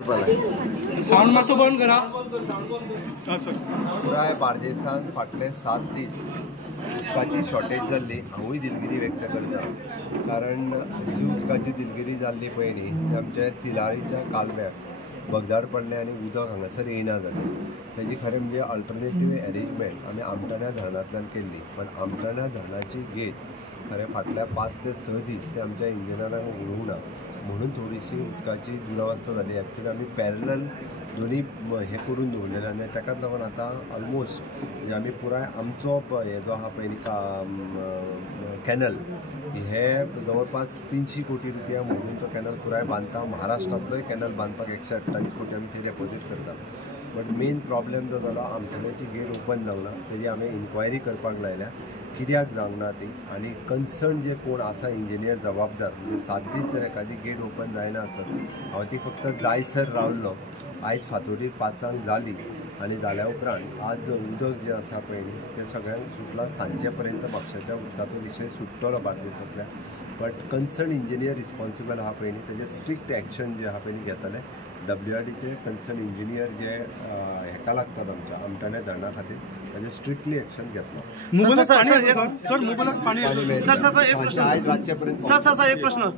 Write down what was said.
Sound मातसो बंद करा। पुराय बार्देसान फाटले 7 दीस उदकाची शॉर्टेज जाल्ली। हांवूय दिलगिरी व्यक्त करता, कारण जी उदकाची दिलगिरी जाल्ली पळय न्ही ती आमच्या तिलारीच्या कालव्याक भगदाड पडलें आनी उदक हांगासर येयना जालें। तेजी खरें म्हणजे अल्टरनेटीव अरेंजमेंट आमी आमटाण्या धरणांतल्यान केल्ली, पण आमटाण्या धरणाची गेट खरें फाटल्या 5 ते 6 दीस ते आमच्या इंजिनियरांक उडोवंक ना, म्हणून थोडीशी उदकाची दुरावस्था जाली। एक्चुअली आमी पॅरलल दोन्ही हे करून दवरलेले आनी ताकाच लागून आतां ऑलमोस्ट म्हणजे आमी पुराय आमचो हे जो आहा पळय कॅनल हे जवळपास 300 कोटी रुपया म्हणून तो कॅनल पुराय बांदता। महाराष्ट्रांतलोय कॅनल बांदपाक 128 कोटी आमी थंय डेपॉझीट करता। बट मेन प्रॉब्लेम जो जालो आमटाण्याची गेट ओपन जावंक ना, तेजी आमी इन्क्वायरी करपाक लायल्या कित्याक जावंक ना ती, आनी कन्सर्न जे कोण आसा इंजिनियर जबाबदार म्हणजे 7 दीस जर एखादी गेट ओपन जायना आसत, हांव ती फक्त जायसर रावल्लो। आयज फातोडीर 5 जाली आनी जाल्या उपरांत आज उदक जे आसा पळय न्ही तें सगळ्यांक सुटलां। सांजे पर्यंत म्हापशेच्या उदकाचो विशय सुट्टलो बार्देसांतल्या, बट कन्सर्न इंजिनियर रिस्पॉन्सिबल आहा पळय न्ही तेजेर स्ट्रिक्ट एक्शन जे आहा पळय न्ही घेतले। WRDचे कन्सर्न इंजिनियर जे हेका लागतात आमच्या आमटाण्या धरणा खातीर ताजेर स्ट्रिक्टली एक्शन घेतलो। सर मुबलक पाणी आयज रातचे पर्यंत एक प्रश्न